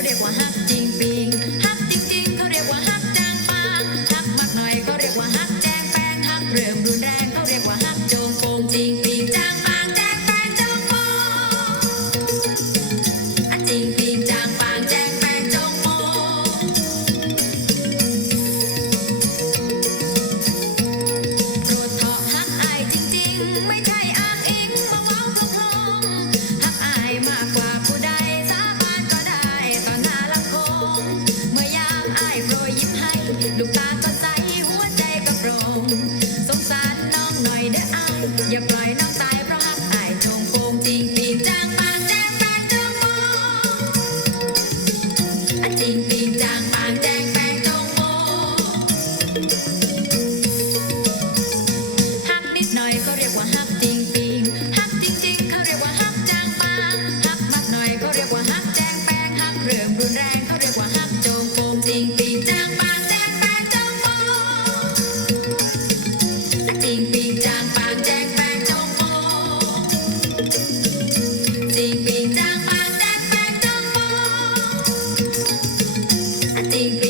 เขาเรียกว่าฮักจริงปิงฮักจริงๆเขาเรียกว่าฮักจางปางฮักมากหน่อยเขาเรียกว่าฮักแจงแปงฮักเริ่มรุนแรงเขาเรียกว่าฮักโจงโปงจริงปิงจางปางแจงแปงโจงโปงจริงปิงจางปางแจงแปงโจงโปงโปรดเถาะฮักอายจริงๆไม่ใช่อ้างอิงมาเว้าพะพงฮักอายมากกว่าผู้ใดสาบานก็ได้ต่อหน้าลำโพงเมื่อยามอายโปรยยิ้มให้ลูกตาก็ใสหัวใจก็โปร่งสงสารน้องหน่อยเด้ออายอย่าปล่อยน้องตายเพราะฮักอายโจงโปงจริงปีกจางปางแจงแปงโจงโปงจริงปีกจางปางแจงแปงโจงโปงฮักนิดหน่อยเขาเรียกว่าฮักจริงปีกฮักจริงๆเขาเรียกว่าฮักจางปางฮักมากหน่อยเขาเรียกว่าฮักแจงแปงฮักเริ่มรุนแรงเขาเรียกว่าฮักโจงโปงจริงปีกจางปางแจงแปงโจงโปงจริงปีกจางปางแจงแปงโจงโปงจริงปีกจางปางแจงแปงโจงโปงจริงปี